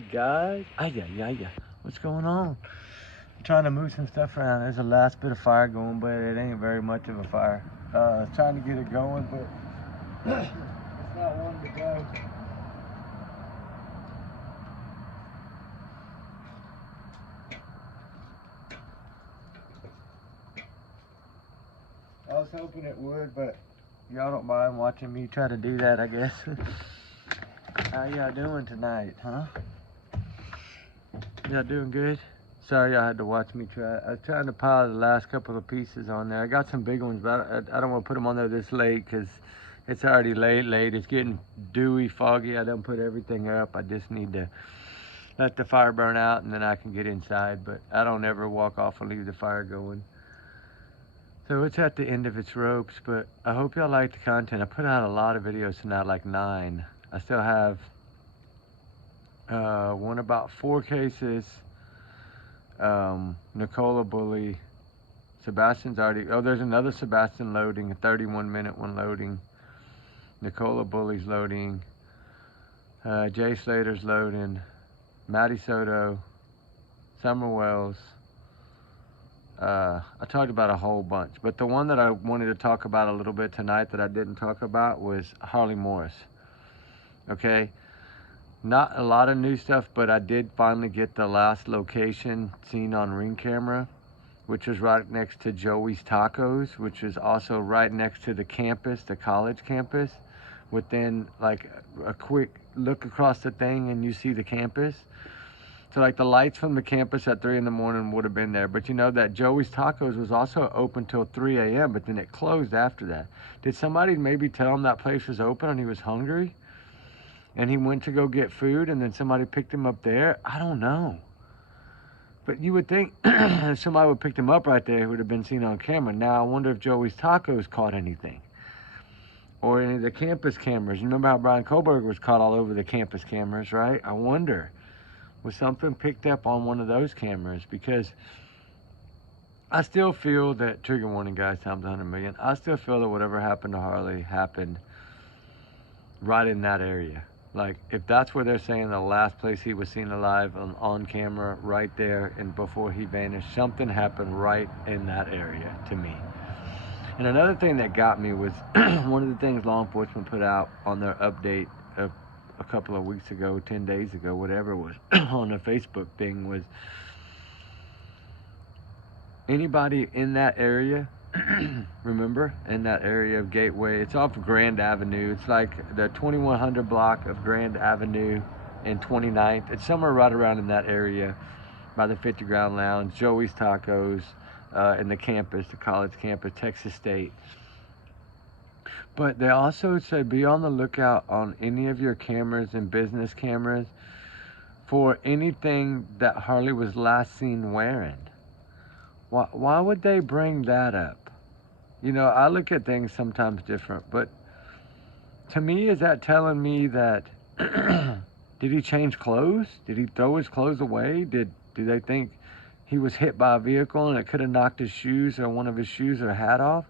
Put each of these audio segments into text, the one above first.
Hey guys, what's going on? I'm trying to move some stuff around. There's a last bit of fire going, but it ain't very much of a fire. Trying to get it going, but it's not wanting to go. I was hoping it would, but y'all don't mind watching me try to do that, I guess. How y'all doing tonight, huh? Y'all doing good? Sorry y'all had to watch me try. I was trying to pile the last couple of pieces on there. I got some big ones, but I don't want to put them on there this late because it's already late. It's getting dewy, foggy. I done put everything up. I just need to let the fire burn out and then I can get inside. But I don't ever walk off and leave the fire going. So it's at the end of its ropes, but I hope y'all like the content. I put out a lot of videos tonight, like 9. I still have one about 4 cases. Nicola Bully, Sebastian's already, there's another Sebastian loading, a 31-minute one loading. Nicola Bully's loading. Jay Slater's loading. Matty Soto, Summer Wells. I talked about a whole bunch, but the one that I wanted to talk about a little bit tonight that I didn't talk about was Harley Morris. Okay, not a lot of new stuff, but I did finally get the last location seen on Ring camera, which was right next to Joey's Tacos, which is also right next to the campus, the college campus. Within like a quick look across the thing and you see the campus. So like the lights from the campus at 3 in the morning would have been there. But you know that Joey's Tacos was also open till 3 a.m., but then it closed after that. Did somebody maybe tell him that place was open and he was hungry? And he went to go get food and then somebody picked him up there? I don't know. But you would think if somebody would have picked him up right there, it would have been seen on camera. Now I wonder if Joey's Tacos caught anything. Or any of the campus cameras. You remember how Brian Kohlberger was caught all over the campus cameras, right? I wonder, was something picked up on one of those cameras? Because I still feel that, trigger warning guys, times 100 million, I still feel that whatever happened to Harley happened right in that area. Like, if that's where they're saying the last place he was seen alive on camera, right there, and before he vanished, something happened right in that area to me. And another thing that got me was one of the things law enforcement put out on their update of a couple of weeks ago, 10 days ago, whatever it was, on their Facebook thing was anybody in that area, remember, in that area of Gateway, it's off Grand Avenue. It's like the 2100 block of Grand Avenue and 29th. It's somewhere right around in that area by the 50 Ground Lounge, Joey's Tacos, in the campus, the college campus, Texas State. But they also said be on the lookout on any of your cameras and business cameras for anything that Harley was last seen wearing. Why would they bring that up? You know, I look at things sometimes different, but to me, is that telling me that did he change clothes? Did he throw his clothes away? Do they think he was hit by a vehicle and it could have knocked his shoes or one of his shoes or hat off?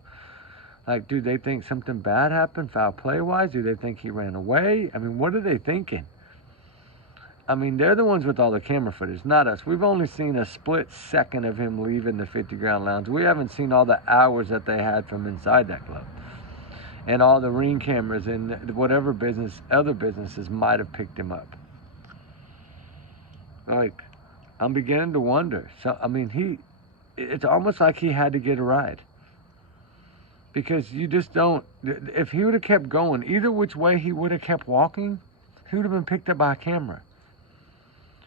Like, do they think something bad happened foul play wise? Do they think he ran away? I mean, what are they thinking? I mean, they're the ones with all the camera footage, not us. We've only seen a split second of him leaving the 50 Ground Lounge. We haven't seen all the hours that they had from inside that club. And all the Ring cameras and whatever business, other businesses might have picked him up. Like, I'm beginning to wonder. So, I mean, it's almost like he had to get a ride. Because you just don't, if he would have kept going, either which way he would have kept walking, he would have been picked up by a camera.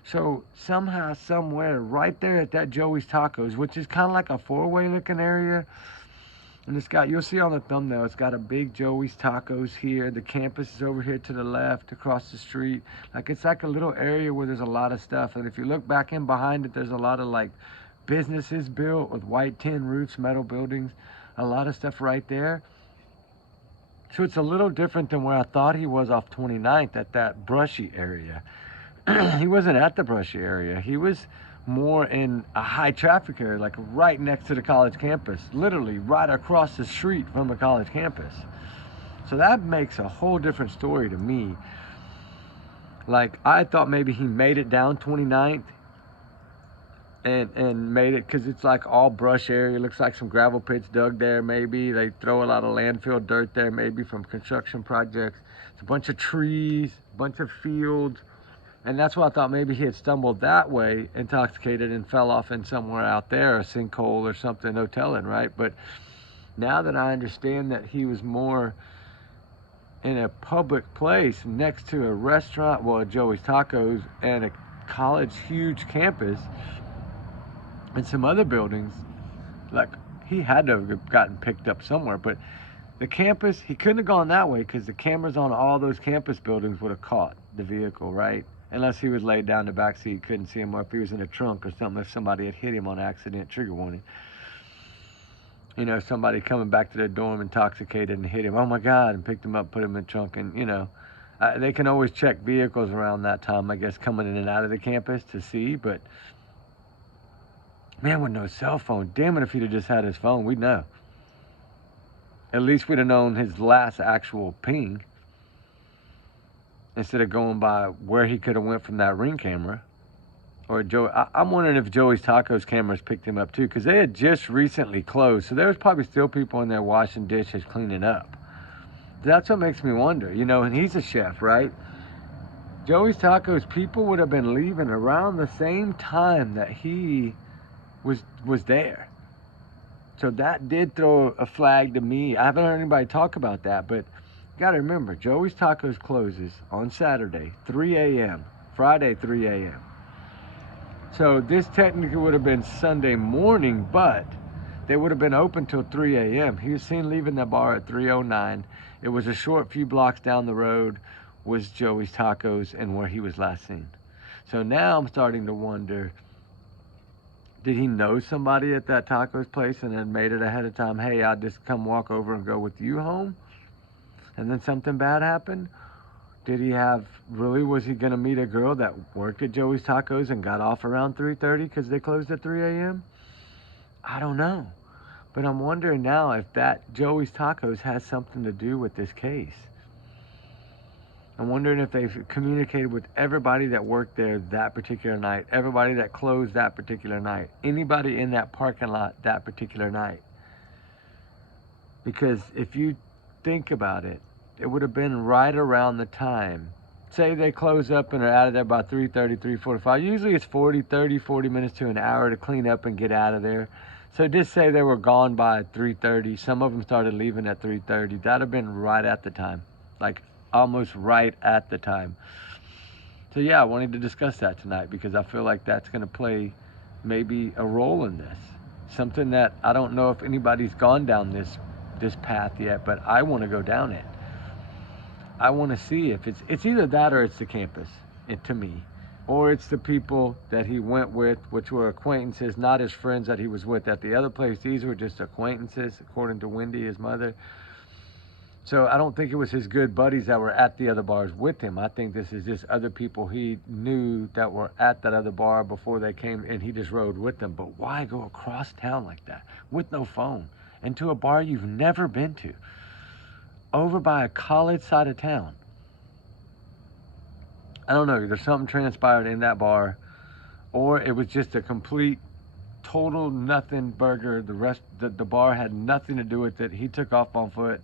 So somehow, somewhere, right there at that Joey's Tacos, which is kind of like a 4-way looking area, and it's got, you'll see on the thumbnail, it's got a big Joey's Tacos here. The campus is over here to the left, across the street. Like, it's like a little area where there's a lot of stuff. And if you look back in behind it, there's a lot of like businesses built with white tin roofs, metal buildings, a lot of stuff right there. So it's a little different than where I thought he was off 29th at that brushy area. He wasn't at the brushy area. He was more in a high traffic area, like right next to the college campus, literally right across the street from the college campus. So that makes a whole different story to me. Like, I thought maybe he made it down 29th and made it, because it's like all brush area. It looks like some gravel pits dug there maybe. They throw a lot of landfill dirt there maybe from construction projects. It's a bunch of trees, a bunch of fields. And that's why I thought maybe he had stumbled that way, intoxicated, and fell off in somewhere out there, a sinkhole or something, no telling, right? But now that I understand that he was more in a public place next to a restaurant, well, Joey's Tacos, and a college huge campus, and some other buildings, like, he had to have gotten picked up somewhere. But the campus, he couldn't have gone that way because the cameras on all those campus buildings would have caught the vehicle, right? Unless he was laid down in the back seat, couldn't see him, or if he was in a trunk or something, if somebody had hit him on accident, trigger warning. You know, somebody coming back to their dorm intoxicated and hit him, oh my God, and picked him up, put him in the trunk, and, you know, they can always check vehicles around that time, I guess, coming in and out of the campus to see. But man, with no cell phone, damn it, if he'd have just had his phone, we'd know. At least we'd have known his last actual ping, instead of going by where he could have went from that Ring camera. Or I'm wondering if Joey's Tacos cameras picked him up too, because they had just recently closed, so there was probably still people in there washing dishes, cleaning up. That's what makes me wonder, you know, and he's a chef, right? Joey's Tacos, people would have been leaving around the same time that he was there. So that did throw a flag to me. I haven't heard anybody talk about that, but you got to remember, Joey's Tacos closes on Saturday, 3 a.m., Friday, 3 a.m. So this technically would have been Sunday morning, but they would have been open till 3 a.m. He was seen leaving the bar at 3:09. It was a short few blocks down the road was Joey's Tacos and where he was last seen. So now I'm starting to wonder, did he know somebody at that tacos place and then made it ahead of time? Hey, I'll just come walk over and go with you home. And then something bad happened? Did he have, really, was he going to meet a girl that worked at Joey's Tacos and got off around 3:30 because they closed at 3 a.m.? I don't know. But I'm wondering now if that Joey's Tacos has something to do with this case. I'm wondering if they've communicated with everybody that worked there that particular night, everybody that closed that particular night, anybody in that parking lot that particular night. Because if you think about it, it would have been right around the time. Say they close up and are out of there by 3:30, 3:45. Usually it's 40 minutes to an hour to clean up and get out of there. So just say they were gone by 3:30. Some of them started leaving at 3:30. That would have been right at the time. Like, almost right at the time. So yeah, I wanted to discuss that tonight because I feel like that's going to play maybe a role in this. Something that I don't know if anybody's gone down this path yet, but I want to go down it. I want to see if it's either that or it's the campus, to me, or it's the people that he went with, which were acquaintances, not his friends that he was with at the other place. These were just acquaintances, according to Wendy, his mother. So I don't think it was his good buddies that were at the other bars with him. I think this is just other people he knew that were at that other bar before they came, and he just rode with them. But why go across town like that with no phone and to a bar you've never been to, over by a college side of town? I don't know. There's something transpired in that bar, or it was just a complete, total nothing burger. The bar had nothing to do with it. He took off on foot,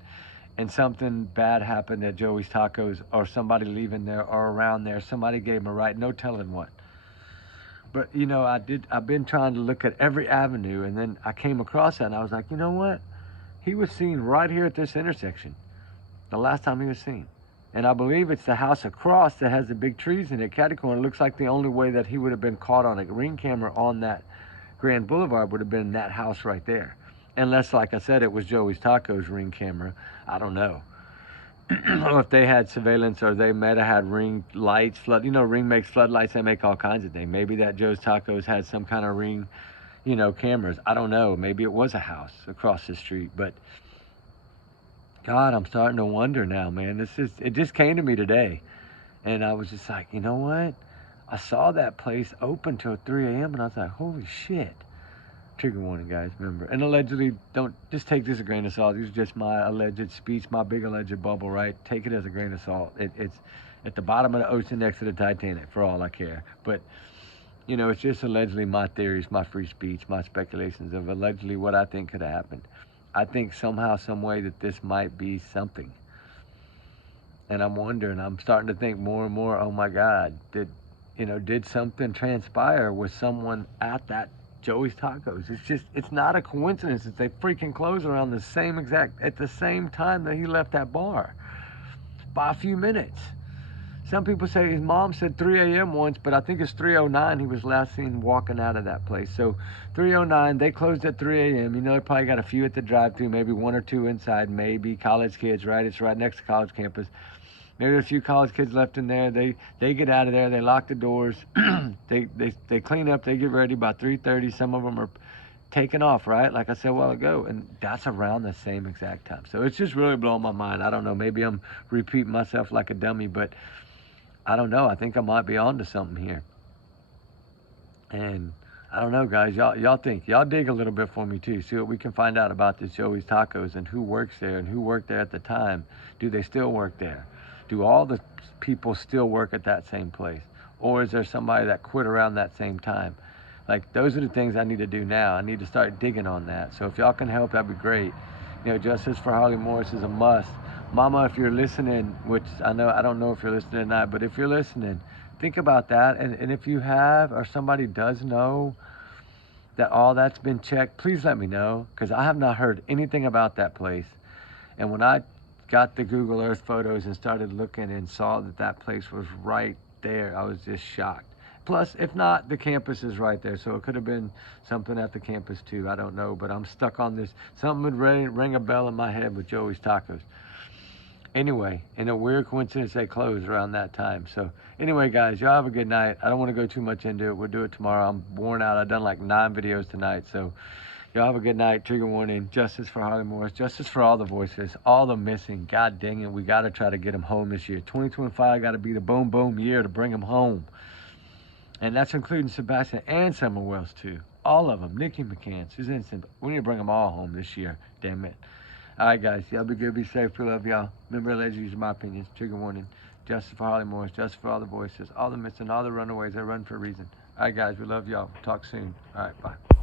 and something bad happened at Joey's Tacos, or somebody leaving there or around there. Somebody gave him a ride, no telling what. But, you know, I've been trying to look at every avenue, and then I came across that, and I was like, you know what? He was seen right here at this intersection the last time he was seen. And I believe it's the house across that has the big trees in it, catty corner. It looks like the only way that he would have been caught on a Ring camera on that Grand Boulevard would have been that house right there. Unless, like I said, it was Joey's Tacos Ring camera. I don't know. Or if they had surveillance, or they might have had Ring lights, flood. You know, Ring makes floodlights. They make all kinds of things. Maybe that Joe's Tacos had some kind of Ring, you know, cameras. I don't know. Maybe it was a house across the street. But God, I'm starting to wonder now, man. It just came to me today. And I was just like, you know what? I saw that place open till 3 a.m. and I was like, holy shit. Trigger warning, guys, remember. And allegedly, don't just take this a grain of salt. These are just my alleged speech, my big alleged bubble, right? Take it as a grain of salt. at the bottom of the ocean next to the Titanic, for all I care. But, you know, it's just allegedly my theories, my free speech, my speculations of allegedly what I think could have happened. I think somehow, some way that this might be something. And I'm wondering, I'm starting to think more and more, oh my God, did something transpire with someone at that Joey's Tacos? It's not a coincidence that they freaking closed around at the same time that he left that bar by a few minutes. Some people say his mom said 3 a.m. once, but I think it's 3:09 he was last seen walking out of that place. So 3:09, they closed at 3 a.m. You know, they probably got a few at the drive-thru, maybe one or two inside, maybe college kids, right? It's right next to college campus. Maybe a few college kids left in there. They get out of there. They lock the doors. they clean up. They get ready by 3:30. Some of them are taking off, right? Like I said a while ago, and that's around the same exact time. So it's just really blowing my mind. I don't know. Maybe I'm repeating myself like a dummy, but I don't know. I think I might be onto something here. And I don't know, guys. Y'all think. Y'all dig a little bit for me too. See what we can find out about this Joey's Tacos and who works there and who worked there at the time. Do they still work there? Do all the people still work at that same place? Or is there somebody that quit around that same time? Like, those are the things I need to do now. I need to start digging on that. So if y'all can help, that'd be great. You know, justice for Harley Morris is a must. Mama, if you're listening, which I don't know if you're listening or not, but if you're listening, think about that. And if you have, or somebody does know that all that's been checked, please let me know, because I have not heard anything about that place. And when I got the Google Earth photos and started looking and saw that that place was right there, I was just shocked. Plus, if not, the campus is right there, so it could have been something at the campus too. I don't know, but I'm stuck on this. Something would ring a bell in my head with Joey's Tacos. Anyway, in a weird coincidence, they closed around that time. So anyway, guys, y'all have a good night. I don't want to go too much into it. We'll do it tomorrow. I'm worn out. I've done like 9 videos tonight, so y'all have a good night. Trigger warning. Justice for Harley Morris. Justice for all the voices. All the missing. God dang it. We got to try to get them home this year. 2025 got to be the boom boom year to bring them home. And that's including Sebastian and Summer Wells too. All of them. Nikki McCann, Suzanne Simba. We need to bring them all home this year. Damn it. All right, guys. Y'all be good. Be safe. We love y'all. Remember, allegedly, my opinions. Trigger warning. Justice for Harley Morris. Justice for all the voices. All the missing. All the runaways. They run for a reason. All right, guys. We love y'all. Talk soon. All right. Bye.